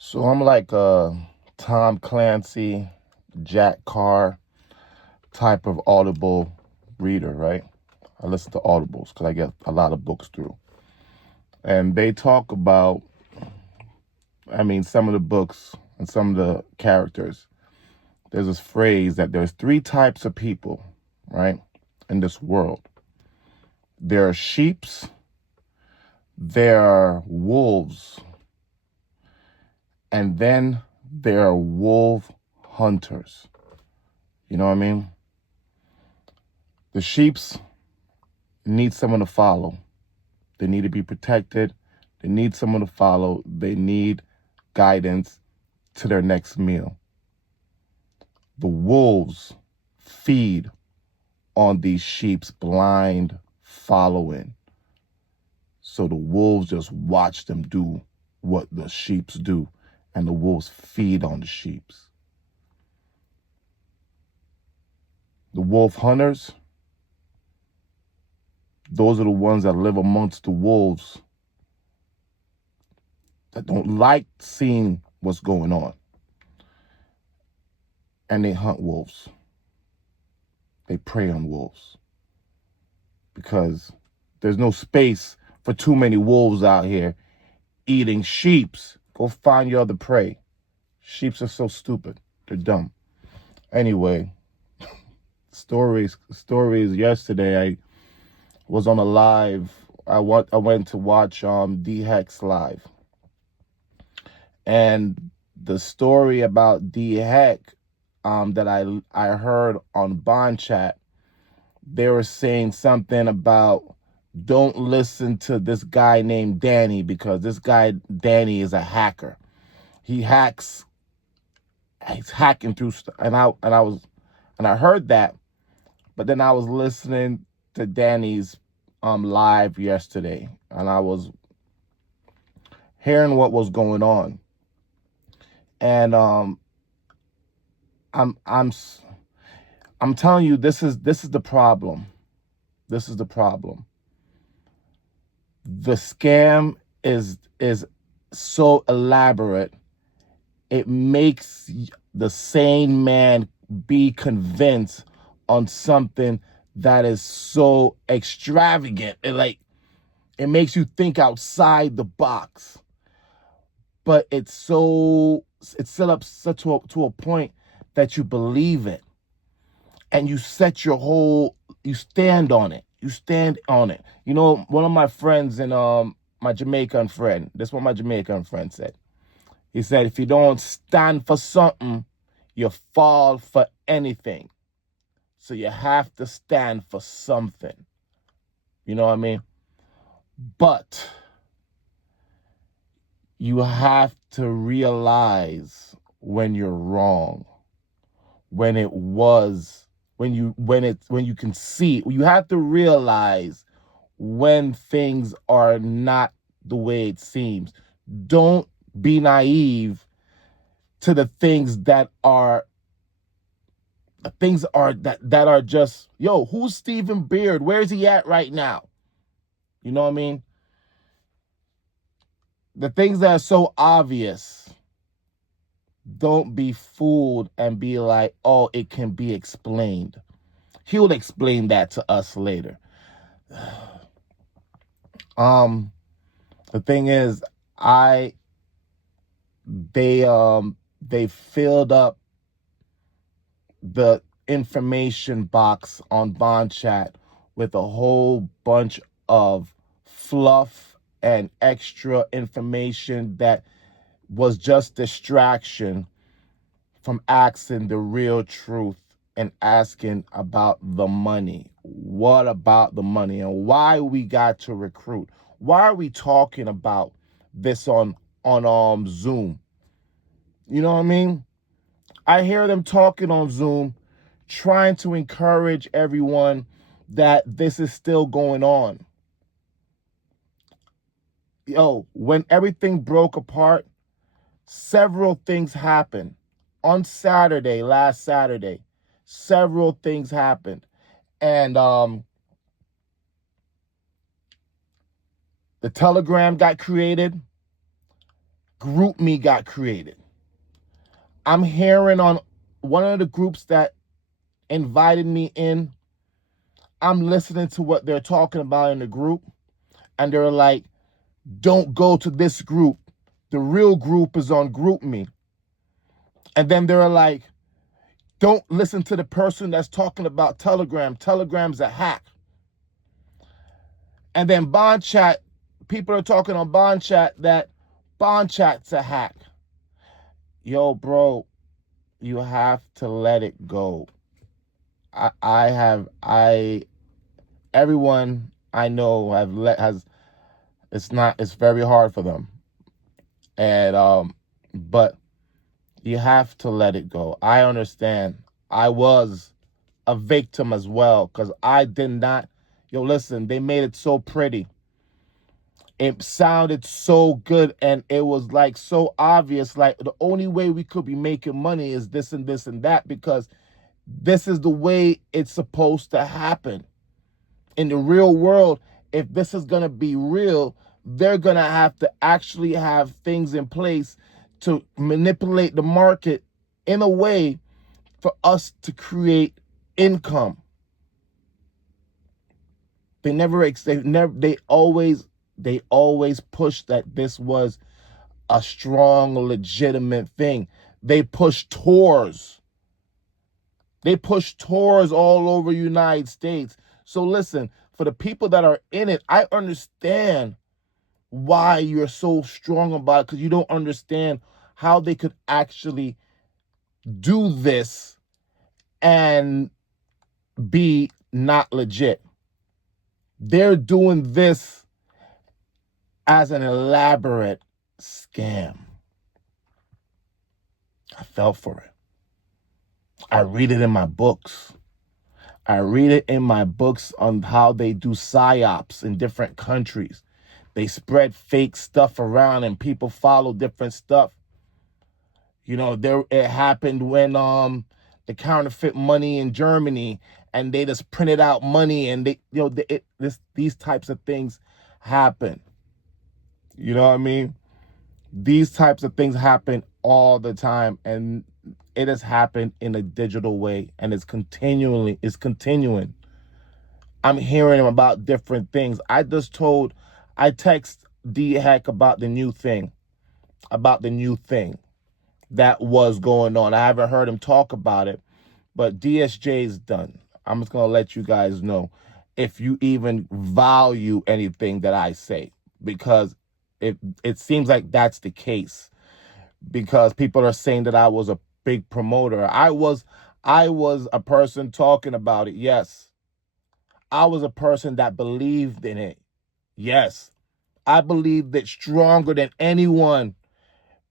So I'm like a Tom Clancy, Jack Carr type of Audible reader, right? I listen to Audibles because I get a lot of books through. And they talk about, some of the books and some of the characters. There's this phrase that there's three types of people, right, in this world. There are sheeps, there are wolves, and then there are wolf hunters. You know what I mean? The sheeps need someone to follow. They need to be protected. They need someone to follow. They need guidance to their next meal. The wolves feed on these sheep's blind following. So the wolves just watch them do what the sheeps do, and the wolves feed on the sheeps. The wolf hunters, those are the ones that live amongst the wolves that don't like seeing what's going on. And they hunt wolves. They prey on wolves. Because there's no space for too many wolves out here eating sheeps. Go find your other prey. Sheeps are so stupid. They're dumb. Anyway, stories yesterday. I was on a live. I went to watch D Hex live. And the story about D Heck that I heard on Bond Chat, they were saying something about don't listen to this guy named Danny because this guy Danny is a hacker. He's hacking through stuff, and I heard that, but then I was listening to Danny's live yesterday, and I was hearing what was going on, and I'm telling you, this is the problem. This is the problem. The scam is so elaborate. It makes the sane man be convinced on something that is so extravagant. It makes you think outside the box. But it's set up to a point that you believe it. And you stand on it. You stand on it. You know, one of my friends and my Jamaican friend, this is what my Jamaican friend said. He said, if you don't stand for something, you fall for anything. So you have to stand for something. You know what I mean? But you have to realize when you're wrong. When you can see, you have to realize when things are not the way it seems. Don't be naive to the things that are just, yo, who's Stephen Beard? Where's he at right now? You know what I mean? The things that are so obvious, don't be fooled and be like, oh, it can be explained. He'll explain that to us later. The thing is, they filled up the information box on Bond Chat with a whole bunch of fluff and extra information that was just distraction from asking the real truth and asking about the money. What about the money and why we got to recruit? Why are we talking about this on Zoom? You know what I mean? I hear them talking on Zoom, trying to encourage everyone that this is still going on. Yo, when everything broke apart, several things happened. On last Saturday, several things happened. And the Telegram got created. group me got created. I'm hearing on one of the groups that invited me in, I'm listening to what they're talking about in the group, and they're like, don't go to this group. The real group is on group me. And then they're like, don't listen to the person that's talking about Telegram. Telegram's a hack. And then Bond Chat, people are talking on Bond Chat that Bond Chat's a hack. Yo, bro, you have to let it go. Everyone I know it's very hard for them. And but you have to let it go. I understand. I was a victim as well, because I did not, listen, they made it so pretty. It sounded so good, and it was like so obvious, like the only way we could be making money is this and this and that, because this is the way it's supposed to happen. In the real world, if this is going to be real, they're going to have to actually have things in place to manipulate the market in a way for us to create income. They always push that this was a strong, legitimate thing. They push tours. They push tours all over the United States. So listen, for the people that are in it, I understand why you're so strong about it, because you don't understand how they could actually do this and be not legit. They're doing this as an elaborate scam. I fell for it. I read it in my books. I read it in my books on how they do psyops in different countries. They spread fake stuff around and people follow different stuff. It happened when the counterfeit money in Germany, and they just printed out money, and these types of things happen. You know what I mean? These types of things happen all the time, and it has happened in a digital way, and it's continuing. I'm hearing about different things. I text D Heck about the new thing that was going on. I haven't heard him talk about it, but DSJ is done. I'm just going to let you guys know, if you even value anything that I say, because it seems like that's the case, because people are saying that I was a big promoter. I was a person talking about it. Yes. I was a person that believed in it. Yes. I believed it stronger than anyone,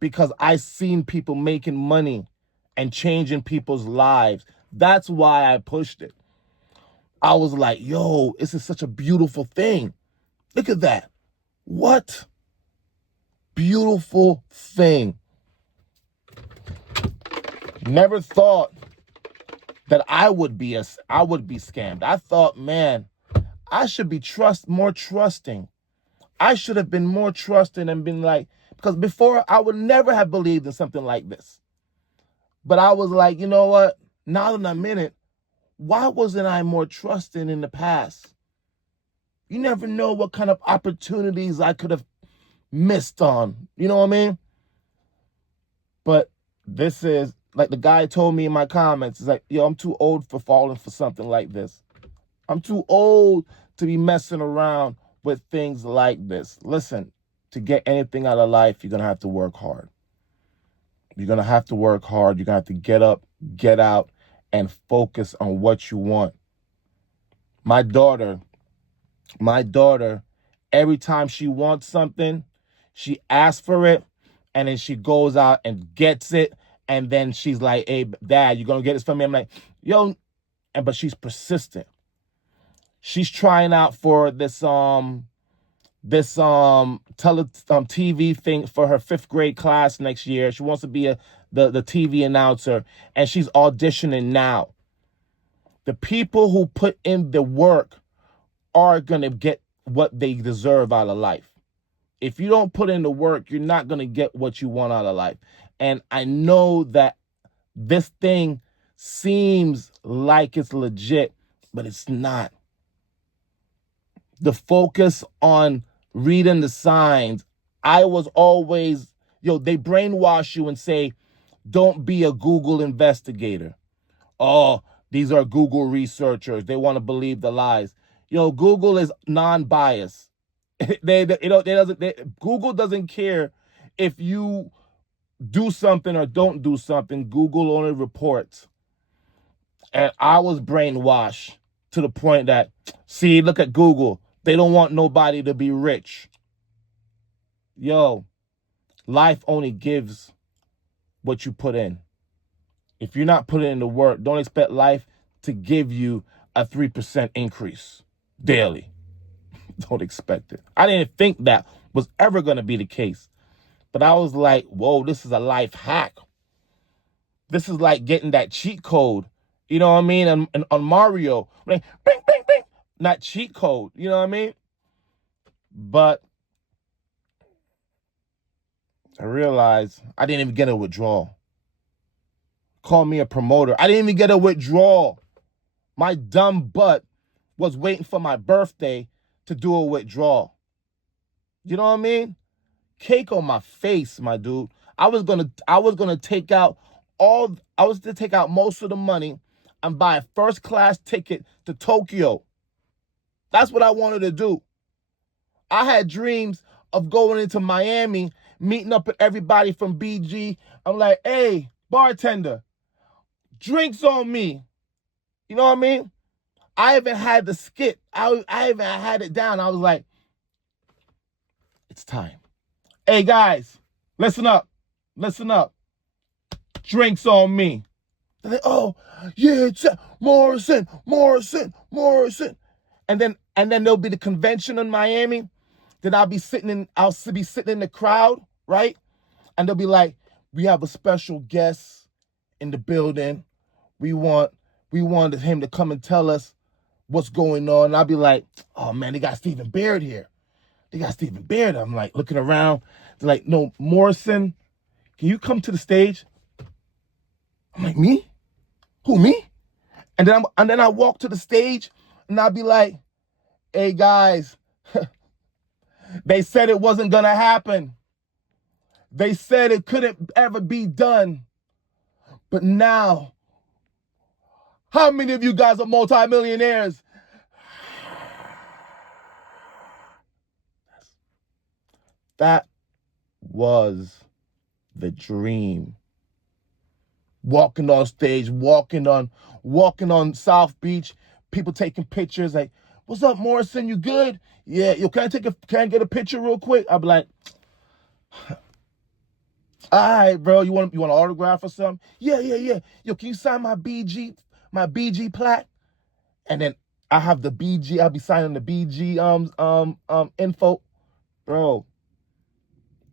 because I seen people making money and changing people's lives. That's why I pushed it. I was like, yo, this is such a beautiful thing. Look at that. What? Beautiful thing. Never thought that I would be scammed. I thought, man, I should be more trusting. I should have been more trusting and been like, because before I would never have believed in something like this. But I was like, you know what? Now that I'm in it, why wasn't I more trusting in the past? You never know what kind of opportunities I could have missed on. You know what I mean? But this is, like the guy told me in my comments, is like, yo, I'm too old for falling for something like this. I'm too old to be messing around with things like this. Listen, to get anything out of life, you're going to have to work hard. You're going to have to work hard. You're going to have to get up, get out, and focus on what you want. My daughter, every time she wants something, she asks for it, and then she goes out and gets it, and then she's like, hey, Dad, you going to get this for me? I'm like, yo, but she's persistent. She's trying out for this TV thing for her 5th grade class next year. She wants to be the TV announcer, and she's auditioning now. The people who put in the work are going to get what they deserve out of life. If you don't put in the work, you're not going to get what you want out of life. And I know that this thing seems like it's legit, but it's not. The focus on reading the signs, I was always, they brainwash you and say, don't be a Google investigator. Oh, these are Google researchers. They want to believe the lies. Google is non-biased. Google doesn't care if you do something or don't do something. Google only reports. And I was brainwashed to the point that, see, look at Google. They don't want nobody to be rich. Life only gives what you put in. If you're not putting in the work, don't expect life to give you a 3% increase daily. Don't expect it. I didn't think that was ever going to be the case. But I was like, whoa, this is a life hack. This is like getting that cheat code. You know what I mean? And on Mario, like, bing, bing, bing. Not cheat code. You know what I mean? But I realized I didn't even get a withdrawal. Call me a promoter. I didn't even get a withdrawal. My dumb butt was waiting for my birthday to do a withdrawal. You know what I mean? Cake on my face, my dude. I was gonna take out most of the money and buy a first class ticket to Tokyo. That's what I wanted to do. I had dreams of going into Miami, meeting up with everybody from BG. I'm like, hey, bartender, drinks on me. You know what I mean? I even had the skit. I even had it down. I was like, it's time. Hey, guys, listen up. Listen up. Drinks on me. They're like, oh, yeah, it's Morrison. And then there'll be the convention in Miami. Then I'll be sitting in the crowd, right? And they'll be like, we have a special guest in the building. We wanted him to come and tell us what's going on. And I'll be like, oh man, they got Stephen Baird here. I'm like looking around. They're like, no, Morrison, can you come to the stage? I'm like, me? Who, me? And then I walk to the stage and I'll be like, hey guys, they said it wasn't gonna happen. They said it couldn't ever be done. But now, how many of you guys are multimillionaires? That was the dream. Walking on stage, walking on South Beach, people taking pictures like, what's up, Morrison? You good? Yeah, can I get a picture real quick? I'll be like, all right, bro, you want an autograph or something? Yeah. Yo, can you sign my BG plaque? And then I have the BG, I'll be signing the BG info. Bro,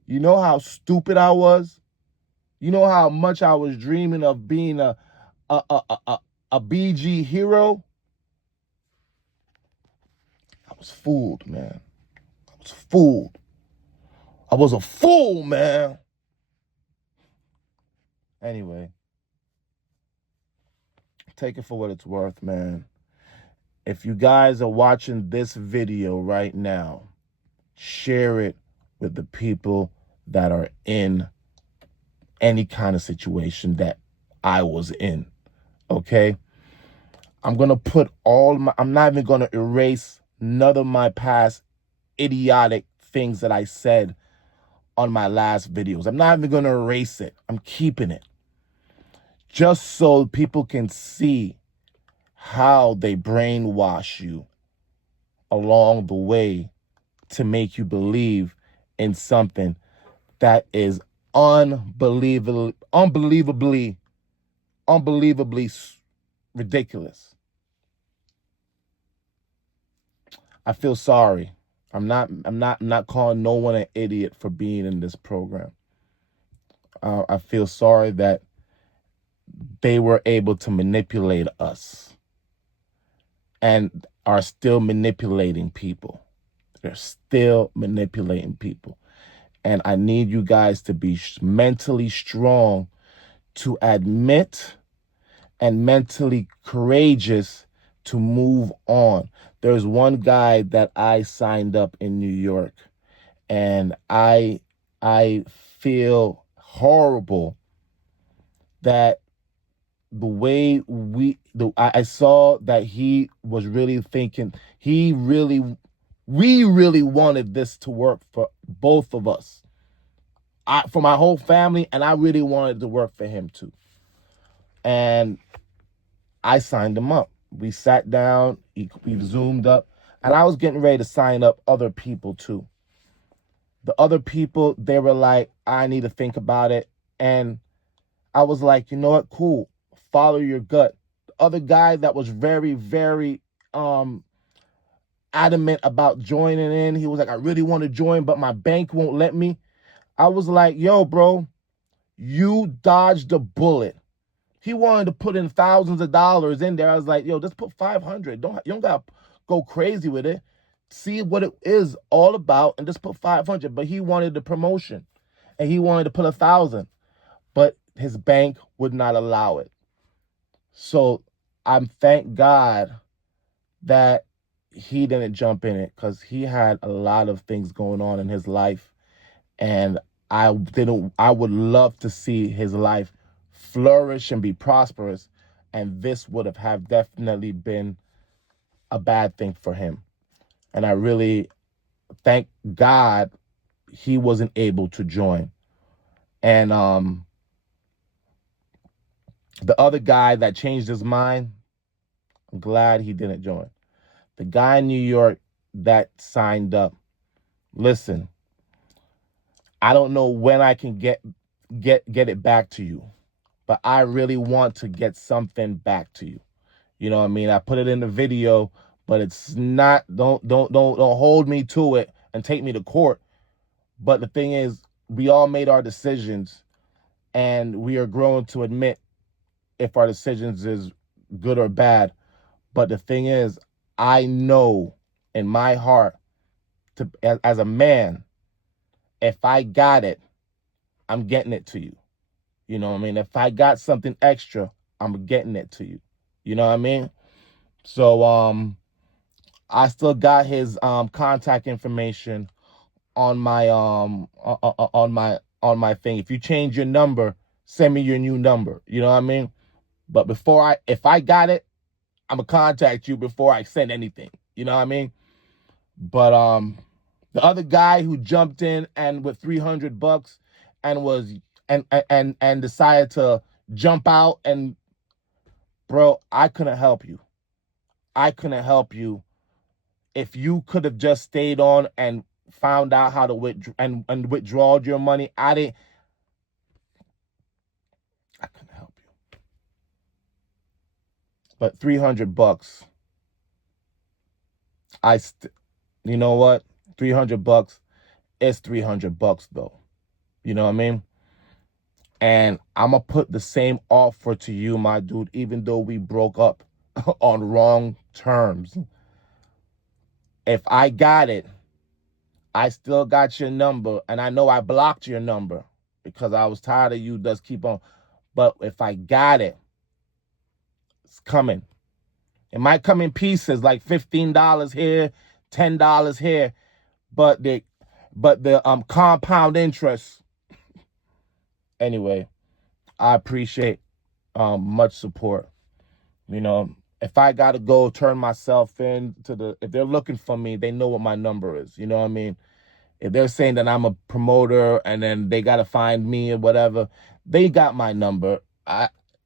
you know how stupid I was? You know how much I was dreaming of being a BG hero? I was fooled, man. I was a fool, man. Anyway, take it for what it's worth, man. If you guys are watching this video right now, share it with the people that are in any kind of situation that I was in, okay? I'm not even going to erase none of my past idiotic things that I said on my last videos. I'm not even going to erase it. I'm keeping it. Just so people can see how they brainwash you along the way to make you believe in something that is unbelievably ridiculous. I feel sorry. I'm not calling no one an idiot for being in this program. I feel sorry that they were able to manipulate us and are still manipulating people. They're still manipulating people. And I need you guys to be mentally strong to admit and mentally courageous to move on. There's one guy that I signed up in New York, and I feel horrible that the way I saw that he was really thinking, we really wanted this to work for both of us, for my whole family, and I really wanted to work for him too. And I signed him up. We sat down, we zoomed up, and I was getting ready to sign up other people too. The other people, they were like, I need to think about it. And I was like, you know what? Cool. Follow your gut. The other guy that was very, very adamant about joining in, he was like, I really want to join, but my bank won't let me. I was like, yo, bro, you dodged a bullet. He wanted to put in thousands of dollars in there. I was like, yo, just put 500. You don't got to go crazy with it. See what it is all about and just put 500. But he wanted the promotion and he wanted to put 1,000, but his bank would not allow it. So I'm thank God that he didn't jump in it, because he had a lot of things going on in his life. And I would love to see his life flourish and be prosperous. And this would have definitely been a bad thing for him. And I really thank God he wasn't able to join. And the other guy that changed his mind, I'm glad he didn't join. The guy in New York that signed up, listen, I don't know when I can get it back to you, but I really want to get something back to you. You know what I mean? I put it in the video, but it's not, don't hold me to it and take me to court. But the thing is, we all made our decisions, and we are growing to admit if our decisions is good or bad. But the thing is, I know in my heart, as a man, if I got it, I'm getting it to you. You know what I mean? If I got something extra, I'm getting it to you. You know what I mean? So I still got his contact information on my on my thing. If you change your number, send me your new number. You know what I mean? But if I got it, I'm gonna contact you before I send anything. You know what I mean? But the other guy who jumped in and with $300 and was and decided to jump out, and bro, I couldn't help you. I couldn't help you. If you could have just stayed on and found out how to withdraw your money, I couldn't help you. But $300, you know what? $300 is $300 though. You know what I mean? And I'm gonna put the same offer to you, my dude, even though we broke up on wrong terms. If I got it, I still got your number, and I know I blocked your number because I was tired of you just keep on. But if I got it, it's coming. It might come in pieces, like $15 here, $10 here, but the compound interest. Anyway, I appreciate much support. You know, if I gotta go turn myself in if they're looking for me, they know what my number is. You know what I mean? If they're saying that I'm a promoter and then they gotta find me or whatever, they got my number.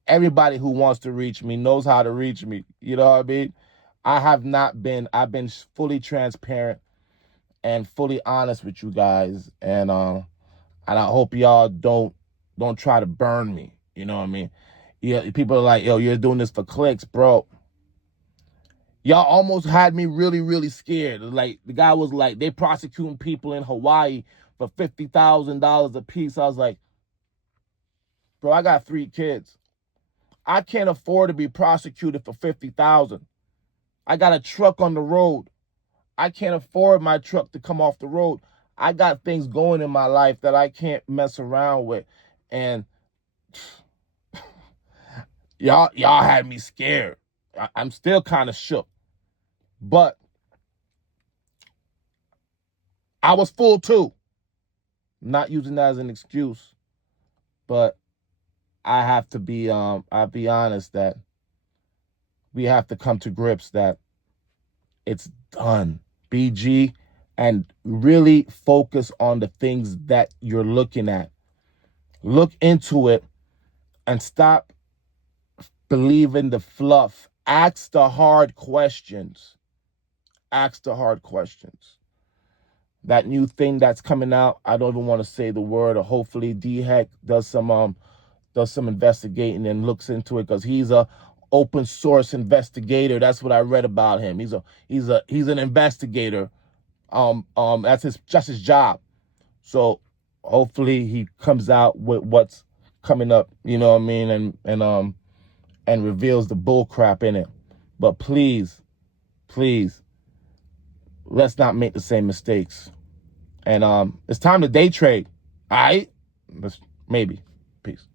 Everybody who wants to reach me knows how to reach me. You know what I mean? I've been fully transparent and fully honest with you guys. And I hope y'all don't try to burn me. You know what I mean? Yeah, people are like, yo, you're doing this for clicks, bro. Y'all almost had me really, really scared. Like, the guy was like, they prosecuting people in Hawaii for $50,000 a piece. I was like, bro, I got 3 kids. I can't afford to be prosecuted for $50,000. I got a truck on the road. I can't afford my truck to come off the road. I got things going in my life that I can't mess around with. And y'all had me scared. I'm still kind of shook. But I was full too. Not using that as an excuse. But I'll be honest that we have to come to grips that it's done. BG, and really focus on the things that you're looking at. Look into it and stop believing the fluff. Ask the hard questions. Ask the hard questions. That new thing that's coming out, I don't even want to say the word, or hopefully D-Heck does some investigating and looks into it, because he's a open source investigator. That's what I read about him. He's an investigator. That's his job. So hopefully he comes out with what's coming up, you know what I mean, and reveals the bull crap in it. But please, let's not make the same mistakes. And it's time to day trade. All right? Maybe. Peace.